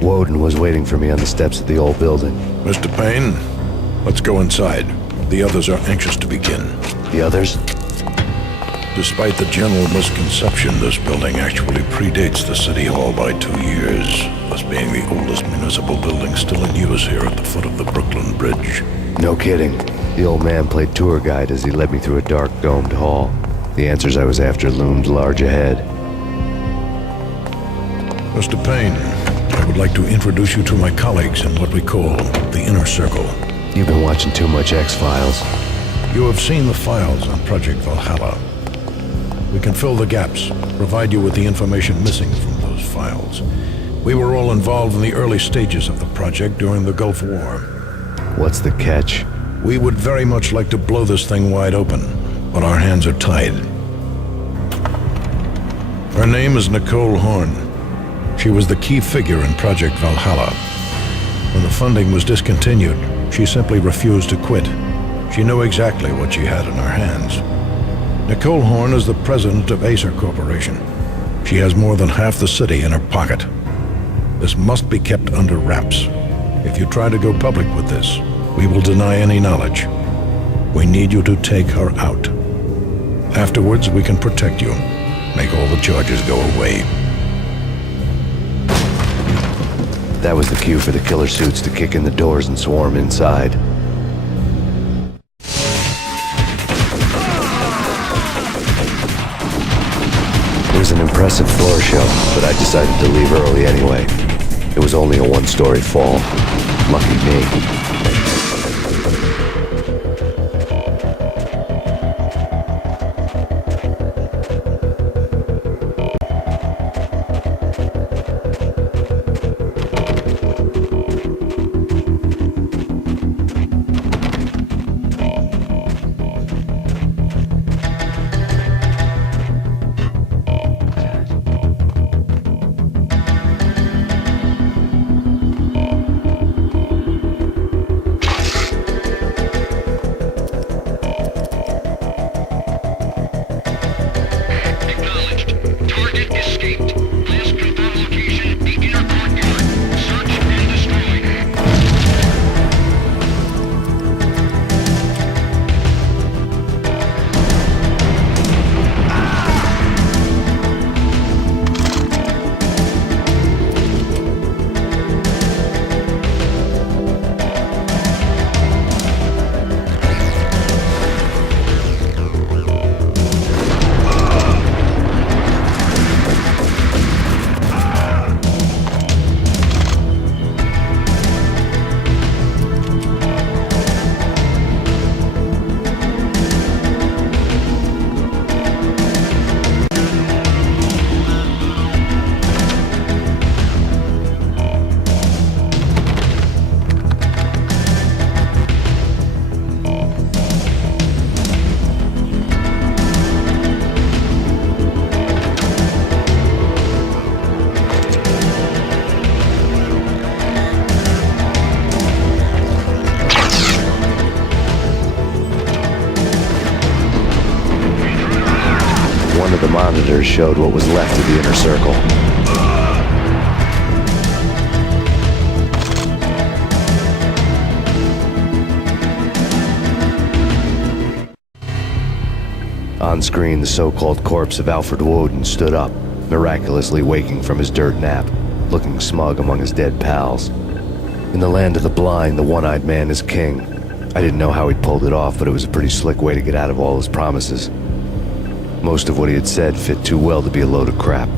Woden was waiting for me on the steps of the old building. Mr. Payne, let's go inside. The others are anxious to begin. The others? Despite the general misconception, this building actually predates the City Hall by 2 years, thus being the oldest municipal building still in use here at the foot of the Brooklyn Bridge. No kidding. The old man played tour guide as he led me through a dark, domed hall. The answers I was after loomed large ahead. Mr. Payne, I would like to introduce you to my colleagues in what we call the Inner Circle. You've been watching too much X-Files. You have seen the files on Project Valhalla. We can fill the gaps, provide you with the information missing from those files. We were all involved in the early stages of the project during the Gulf War. What's the catch? We would very much like to blow this thing wide open, but our hands are tied. Her name is Nicole Horn. She was the key figure in Project Valhalla. When the funding was discontinued, she simply refused to quit. She knew exactly what she had in her hands. Nicole Horn is the president of Acer Corporation. She has more than half the city in her pocket. This must be kept under wraps. If you try to go public with this, we will deny any knowledge. We need you to take her out. Afterwards, we can protect you, make all the charges go away. That was the cue for the killer suits to kick in the doors and swarm inside. It was an impressive floor show, but I decided to leave early anyway. It was only a one-story fall. Lucky me. One of the monitors showed what was left of the Inner Circle. On screen, the so-called corpse of Alfred Woden stood up, miraculously waking from his dirt nap, looking smug among his dead pals. In the land of the blind, the one-eyed man is king. I didn't know how he'd pulled it off, but it was a pretty slick way to get out of all his promises. Most of what he had said fit too well to be a load of crap.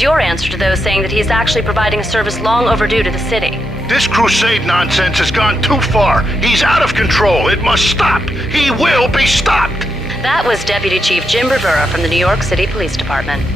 is your answer to those saying that he is actually providing a service long overdue to the city? This crusade nonsense has gone too far. He's out of control. It must stop. He will be stopped. That was Deputy Chief Jim Rivera from the New York City Police Department.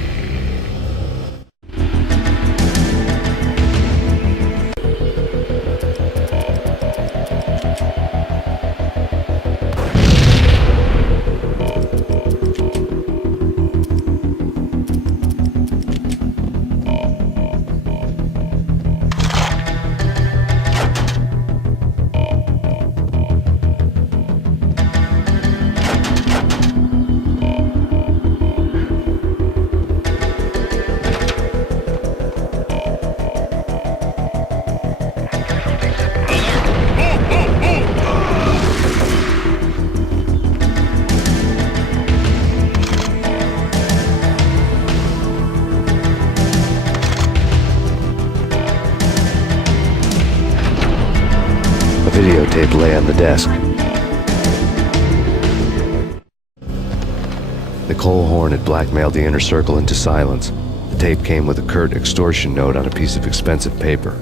A videotape lay on the desk. Nicole Horn had blackmailed the inner circle into silence. The tape came with a curt extortion note on a piece of expensive paper.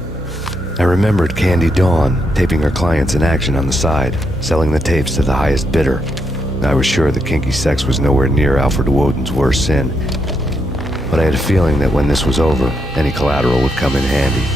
I remembered Candy Dawn taping her clients in action on the side, selling the tapes to the highest bidder. I was sure that kinky sex was nowhere near Alfred Woden's worst sin. But I had a feeling that when this was over, any collateral would come in handy.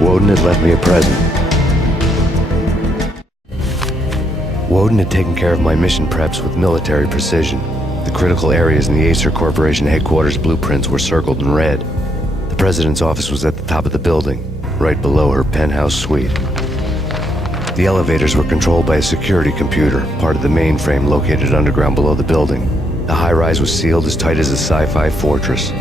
Woden had left me a present. Woden had taken care of my mission preps with military precision. The critical areas in the Acer Corporation headquarters blueprints were circled in red. The president's office was at the top of the building, right below her penthouse suite. The elevators were controlled by a security computer, part of the mainframe located underground below the building. The high-rise was sealed as tight as a sci-fi fortress.